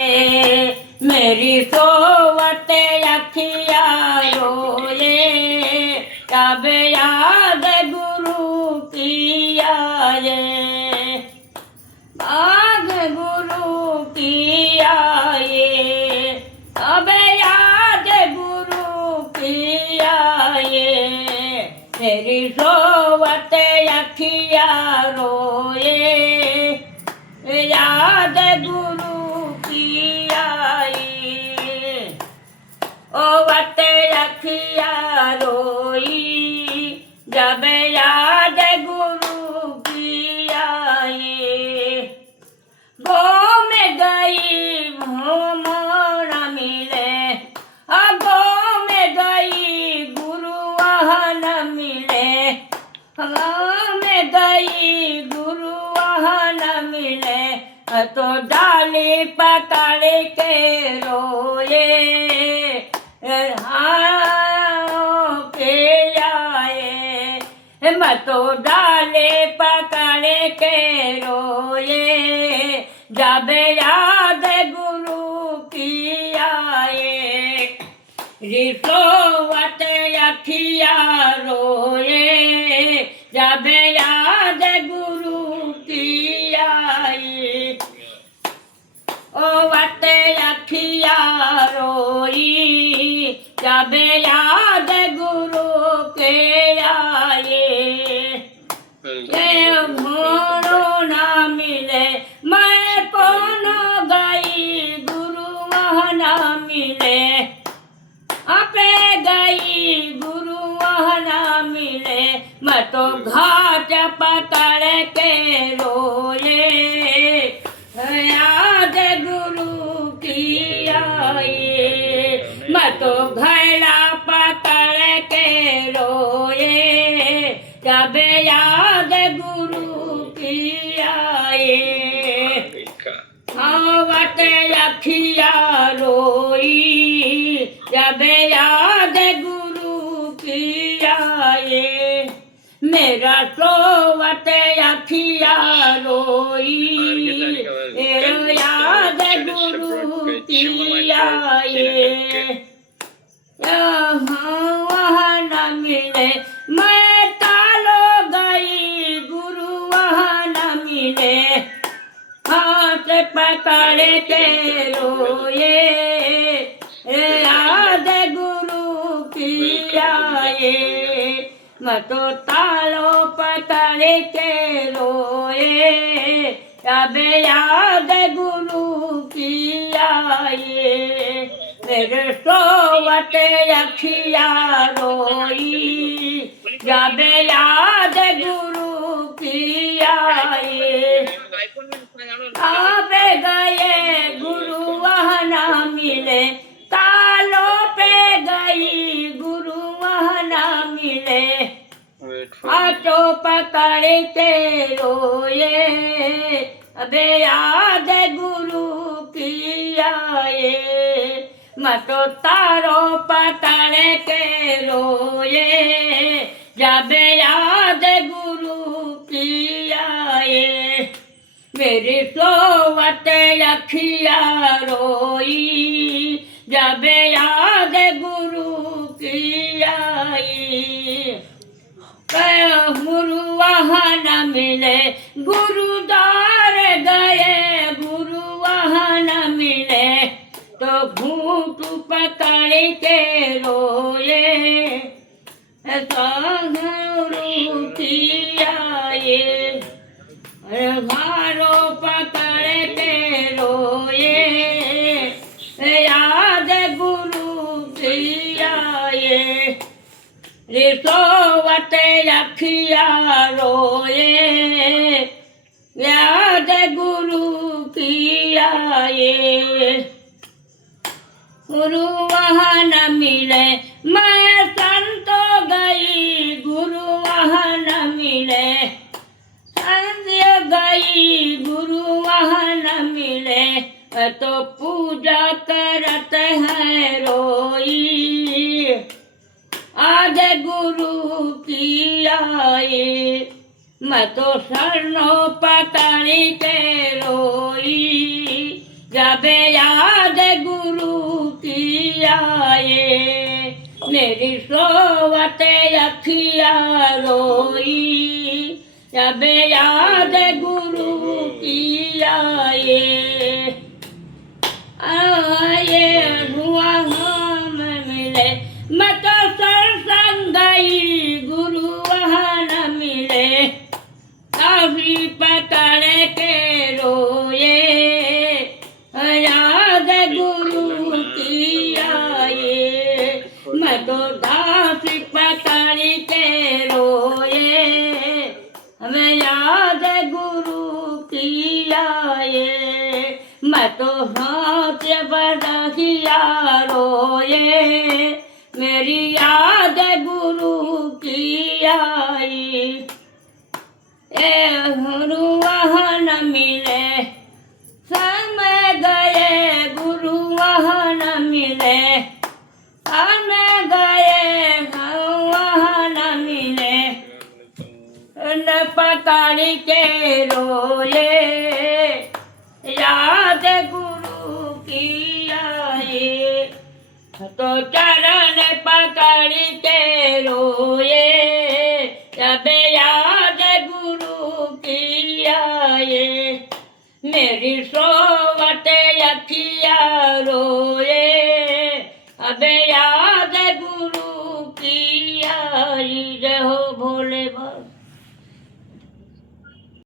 मेरी सोवत अखिया रोए, तब याद गुरु की आए। बाग गुरु की आए, तब याद गुरु की आए। मेरी सोवत अखिया रोए, याद गुरु की आई। ओ वत अखिया रोई, जब याद गुरु की आई। गो में गई घूम न मिले, गो में गई गुरु वहाँ न मिले। गो में गई गुरु वहाँ न मिले, तो डाली पकड़ के रोए। हाँ के आए, मैं तो डाले पकड़ के रोए, जब याद गुरु की आए। रिसोवत अखिया रोए, जब याद गुरु की आई। ओ वत अखिया रोई, जब याद गुरु के आए। ये मोड़ो ना मिले, मैं कौन गई गुरु वहाँ ना मिले। अपे गई गुरु वहाँ ना मिले, मैं तो घाट पकड़ के रोए। याद गुरु की आई, मैं तो घड़ा पकड़ के रोए, जब याद गुरु की आई। आवत अखिया रोई, जब याद गुरु की आए। मेरा सोवत अखिया रोई, याद गुरु की आए। यहाँ वहाँ न मिले, मैं तालो गई गुरु वहाँ न मिले। हाथ पकड़ के रोए, याद गुरु की आए। मैं तो तालो पकड़ के रोए, अब याद गुरु की आए। मेरे सोवत अखिया रोई, जब याद गुरु की आए। आप गए गुरु वहाँ ना मिले, तालों पे गई गुरु वहाँ ना मिले। हाथों पकड़ के रोए, अबे याद गुरु की आए। मैं तो तारों पकड़ के रोए, जब याद गुरु की आए। मेरी सोवत अखिया रोई, जब याद गुरु की आई। गुरु वहाँ न मिले, गुरुद्वार गए गुरु वहाँ न मिले। तो घूंट पकड़ के रोए, गुरु की आए। घारो पकड़ के रोए, याद गुरु की आए। रिसोवत अखिया रोए, याद गुरु की आए। गुरु वहाँ न मिले, मैं संतो गई गुरु वहाँ न मिले। गई गुरु वहाँ न मिले, तो पूजा करत है रोई। आज गुरु की आए, मैं तो शरणों पकड़ के रोई। जब याद गुरु की आए, मेरी सोवत अखिया रोई, जब याद गुरु की आए। हुआ हम मिले, मैं तो सत्संग गई, गुरु वहाँ न मिले, काफी पकड़ के रोए, याद गुरु की आए। मैं तो दास पकड़ के रोए, हमें याद गुरु की आए। मैं तो हाथ बढ़िया रोए, मेरी याद गुरु की आई। गुरु वहाँ न मिले, समय गए गुरु वहाँ न मिले, समय गए वहाँ न मिले, न पकड़ के रोए, याद गुरु की आई। तो चरण पकड़ के रोए, जब याद गुरु की आए, मेरी सोवत अखिया रो